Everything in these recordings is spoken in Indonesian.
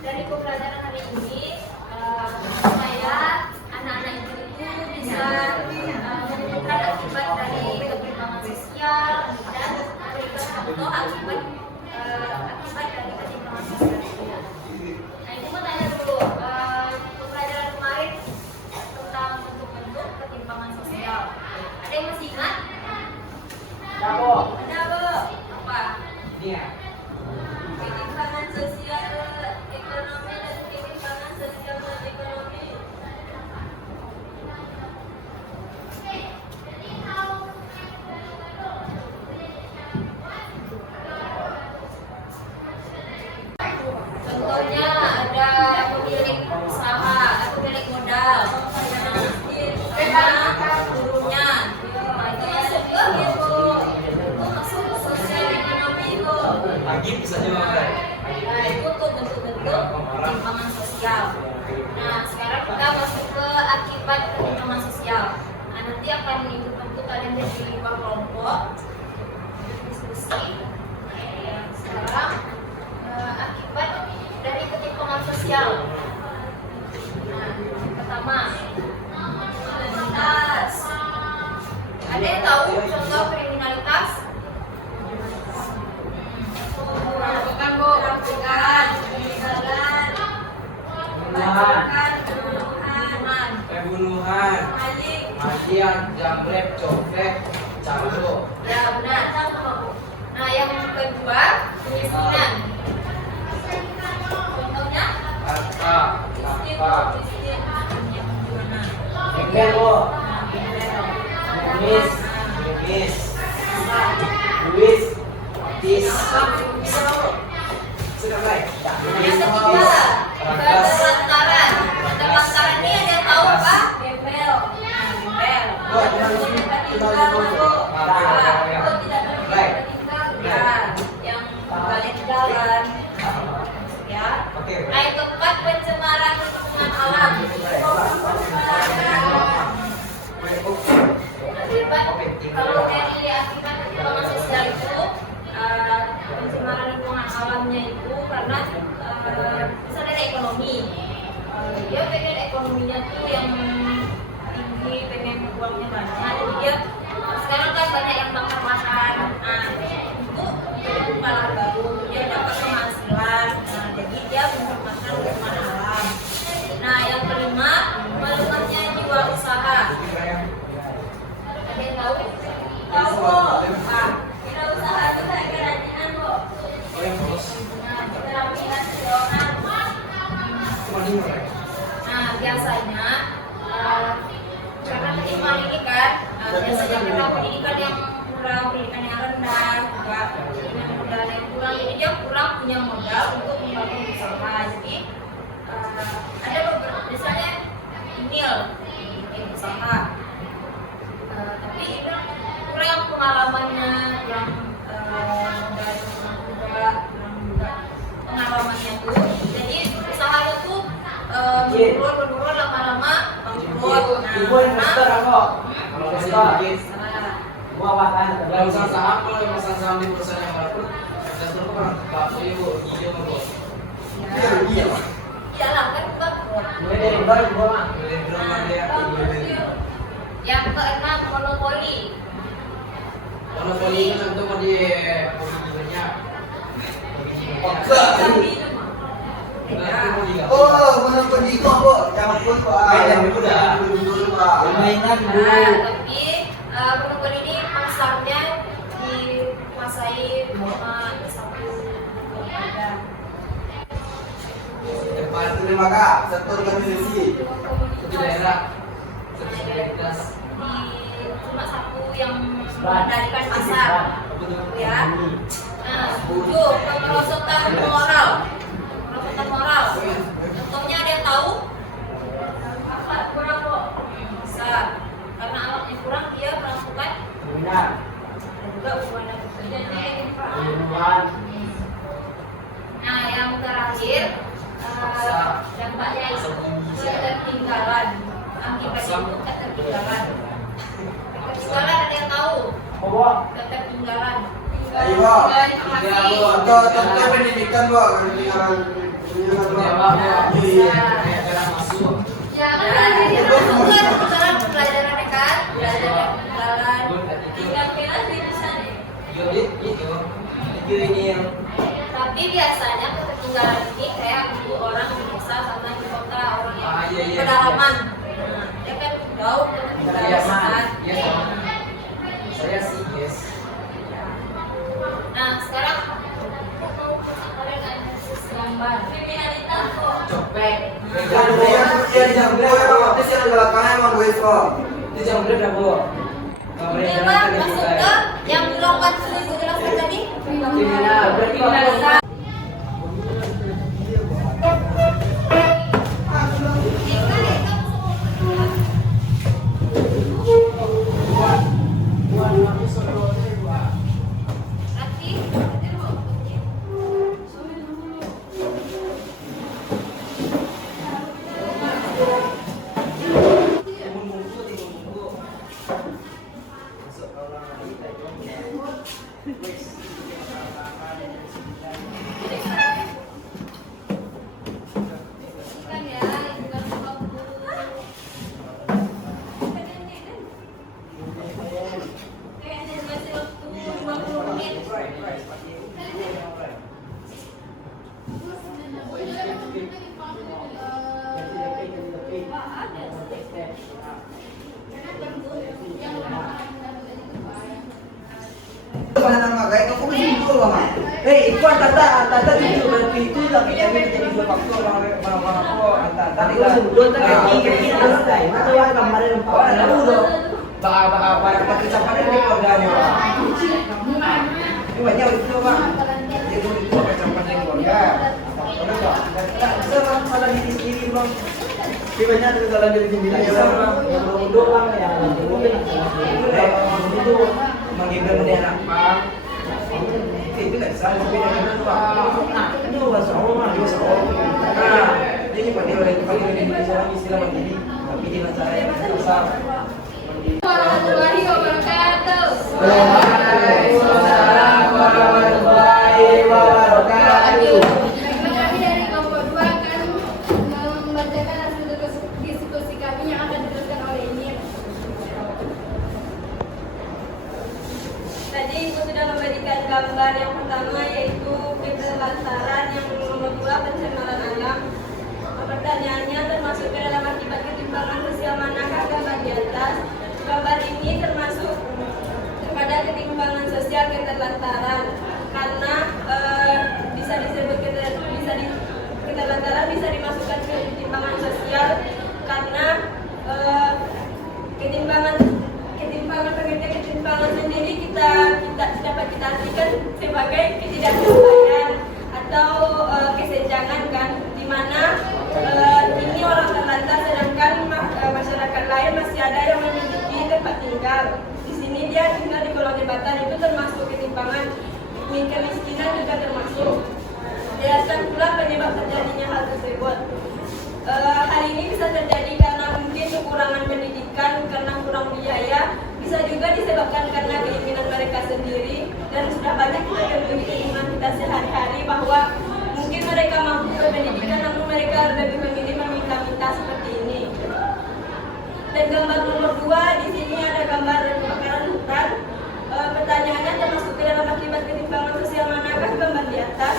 Dari pembelajaran hari ini, supaya anak-anak itu bisa menemukan akibat dari ketimpangan sosial dan berikan contoh akibat dari ketimpangan sosial. Nah, itu mau tanya dulu, pembelajaran kemarin tentang bentuk-bentuk ketimpangan sosial. Ada yang masih ingat? Ada, Bu. Apa? Iya. Ketimpangan sosial ekonomi dan ketimpangan sosial dan ekonomi. Contohnya ada pemilik usaha atau pemilik modal, sama gurunya. Nah, itu masuk ke itu masuk ke sosial ekonomi itu. Lagi bisa juga. Nah, itu tuh bentuk-bentuk ketimpangan sosial. Nah, sekarang kita masuk ke akibat ketimpangan sosial. Nah, nanti akan bentuk kalian jadi 5 kelompok diskusi. Sekarang akibat dari ketimpangan sosial. Nah, pertama, kriminalitas. Ada yang tahu contoh kriminalitas? Bukan, Bu. Pembunuhan, majian, jambret, copet, calo. Ya, benar. Nah, yang kedua, kemiskinan. Contohnya? Kata, Miskin. Yang gimana? Engkel, Bu. Nah, Nulis, Luis, Tis. Sudah baik. Yang ketiga, ibadah lantaran. Ibadah lantaran ini ada yang tahu apa? Gembel. Gembel. Yang balik jalan. Ya. Nah, yang keempat, pencemaran lingkungan alam. Akibat, kalau dari akibat ketimpangan sosial itu, pencemaran lingkungan alamnya itu karena misalnya ada ekonomi, dia pengen ekonominya tuh yang tinggi, pengen uangnya banyak, jadi dia sekarang kan banyak yang bakar lahan. Nah, itu jadi lahan baru, dia dapat penghasilan. Nah, jadi dia mencermatkan lingkungan alam. Nah, yang kelima, melemahnya jiwa usaha. Ada yang tahu? Tahu, Bu. Kita usaha itu kayak kerajinan, Bu. Nah, kita rapihan sedotan. Nah, biasanya karena ketimpangan ini kan, biasanya orang pendidikan yang kurang, pendidikan yang rendah, juga yang modal yang kurang, jadi dia kurang punya modal untuk membangun usaha. Jadi ada beberapa, misalnya Inil bikin usaha, tapi ini kurang pengalamannya, kurang modal, kurang juga pengalamannya tuh. Jadi usahanya tuh menurun lama-lama bangkrut. Nah, bawah kan. Kalau perusahaan saham, kalau yang perusahaan saham di perusahaan yang baru, investor itu kan bakso ibu, hijau kan bos. Iya. Iyalah kan bangkrut. Mulai dari baru gua mah. Kemudian drama dia, Yang keenam monopoli. monopoli itu tentu mau di jiwanya. Oh, monopoli kok, Bu. Jangan pun kok. Yang udah. Permainan Nah, dulu. tapi monopoli ini pasarnya dikuasai sama satu lembaga. Yang paling Terima kasih. Sektor komunikasi. di daerah, sekuritas. Cuma satu yang mengendalikan pasar, ya. Nah, 7 kemerosotan moral. Kemerosotan moral. Contohnya ada yang tahu? Apa? Kurang kok. Bisa. Karena alatnya kurang, dia melakukan Benar. dan juga hubungan kerjanya Hubungan. Nah, yang terakhir dampaknya itu ketertinggalan. Akibat itu ketertinggalan. Ketertinggalan ada yang tahu? Oh, Ketertinggalan. Ayo, Bu. Contoh pendidikan, Bu. Ketinggalan. Jawab ya, kayak jalan masuk. Ya, kan ini dalam pembelajaran kan? Pembelajaran ketinggalan. Tinggal kelas di sana. Jadi itu ini yang Tapi biasanya ketertinggalan ini kayak dulu orang di desa sama di kota, orang yang pedalaman. Nah, dia kan jauh ketertinggalan kan? Yes. Saya sih yes. Nah, sekarang kalian analisis gambar. Kriminalitas kok. Copet. Yang jago yang waktu yang belakangnya emang gue from. itu jam berapa, Bu? Ini apa? Masuk ke yang lompat sudah dijelaskan tadi? Kriminal. Berarti Kriminalitas. Ikuan tata itu berarti itu lagi yang jadi dua faktor orang apa tadi kan sudah tadi itu yang kemarin ada udah apa pakai campurnya di keluarganya Pak. Ini banyak itu Pak. Jadi itu pakai campurnya di keluarga. Faktornya Pak. Kita salah diri sendiri Bang. Ini banyak itu salah diri sendiri ya Bang. yang doang ya. Itu menghibur dari anak Pak. Itu nggak salah beda dengan Pak. Nah, ini bahasa Allah mah bahasa Allah. Nah, ini pada orang itu paling di Indonesia istilah begini, tapi dengan cara yang besar. Warahmatullahi wabarakatuh. Waalaikumsalam warahmatullahi wabarakatuh. Kami dari kelompok 2 akan membacakan hasil diskusi kami yang akan diteruskan oleh Emir. Tadi Ibu sudah memberikan gambar yang pertama yaitu keterlantaran, yang nomor 2 pencemaran alam. Pertanyaannya termasuk ke dalam akibat ketimpangan sosial manakah gambar di atas? Gambar ini termasuk kepada ketimpangan sosial keterlantaran karena bisa disebut keterlantaran bisa dimasukkan ke ketimpangan sosial karena ketimpangan sendiri kita dapat kita artikan sebagai ketidaksesuaian atau kesenjangan kan, di mana ini orang terlantar sedangkan masyarakat lain masih ada yang memiliki tempat tinggal. Di sini dia tinggal di kolong jembatan, itu termasuk ketimpangan. Kemiskinan juga termasuk. Jelaskan pula penyebab terjadinya hal tersebut. Hal ini bisa terjadi karena mungkin kekurangan pendidikan, karena kurang biaya, Bisa juga disebabkan karena keinginan mereka sendiri dan sudah banyak kita temui keinginan kita sehari-hari bahwa mungkin mereka mampu berpendidikan namun mereka lebih memilih meminta-minta seperti ini. Dan gambar nomor 2 di sini ada gambar kebakaran hutan. Pertanyaannya termasuk ke dalam akibat ketimpangan sosial manakah gambar di atas?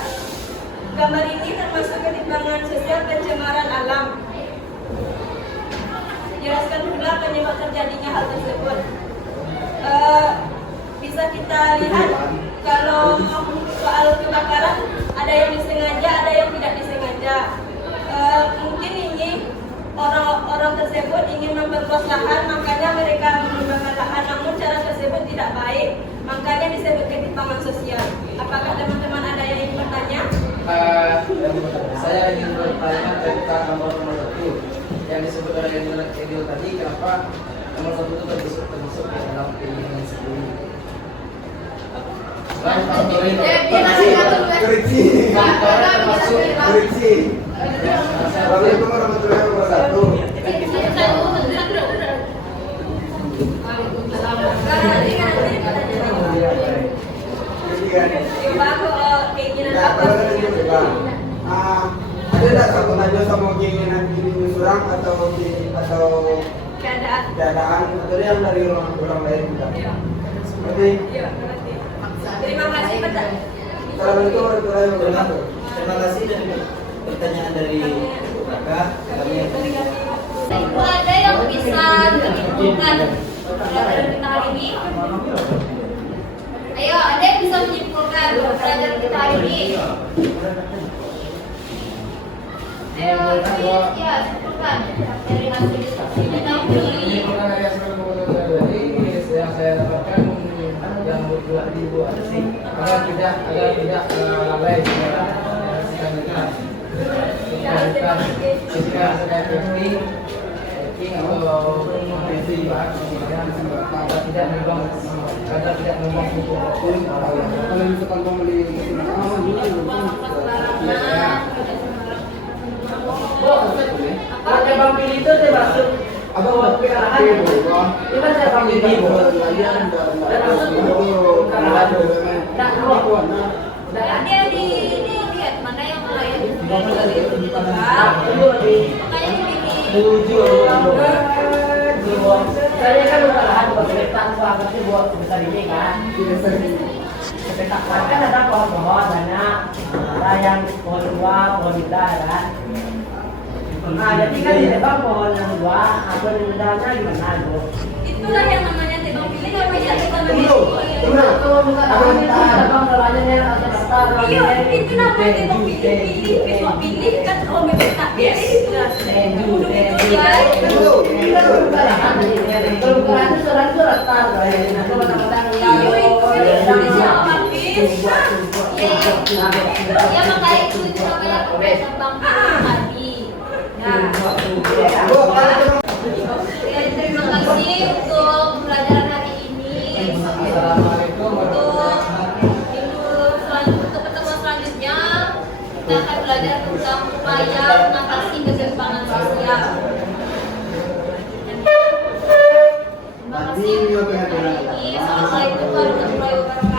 Gambar ini termasuk ketimpangan sosial pencemaran alam. Jelaskan pula penyebab terjadinya hal tersebut. Bisa kita lihat kalau soal kebakaran ada yang disengaja, ada yang tidak disengaja. Mungkin ini orang tersebut ingin memperluas lahan, makanya mereka mengembangkan lahan, namun cara tersebut tidak baik, makanya disebut ketimpangan sosial. Apakah teman-teman ada yang ingin bertanya? Saya ingin bertanya tentang nomor 1 yang disebut oleh Edil tadi, kenapa nomor 1 itu termasuk dalam keinginan sendiri? Assalamualaikum warahmatullahi wabarakatuh. Ada tak satu tanya sama keinginan diri seorang atau Keadaan. keadaan atau yang dari orang lain juga? Iya. Oke. Iya, mengerti. Terima kasih, Pak. Assalamualaikum warahmatullahi wabarakatuh. Terima kasih dari pertanyaan dari kakak. Kami Ibu ada yang bisa menyimpulkan pelajaran kita hari ini? Ayo, ada yang bisa menyimpulkan pelajaran kita hari ini? Ayo, ya, simpulkan dari hasil diskusi kita ini. Yang saya dapatkan yang bergerak di luar agar tidak lalai ketika saya testing atau mengoperasi agar tidak membuang buku apapun. Kalau misalkan membeli Kalau Bang Billy itu termasuk abang arahan. Ini kan saya Bang Billy. Dia dilihat mana yang lain. Makanya Saya kan udah lahan buat kereta, banget buat besar ini kan. Sepetak kan ada pohon-pohon banyak, ada yang pohon 2, pohon 3 kan. Nah, jadi kan di depan pohon yang 2, atau di dalamnya gimana Bu? itulah yang namanya tebang pilih, kalau tidak tebang pilih. Kalau misalkan kita abang belanja atau Iya, itu namanya tebang pilih. Besok pilih kan kalau memang tak pilih. Ya makanya itu namanya tebang pilih. Nah, terima kasih untuk pembelajaran hari ini. Untuk pertemuan selanjutnya kita akan belajar tentang upaya mengatasi ketimpangan sosial. Terima kasih untuk hari ini. Assalamualaikum warahmatullahi wabarakatuh.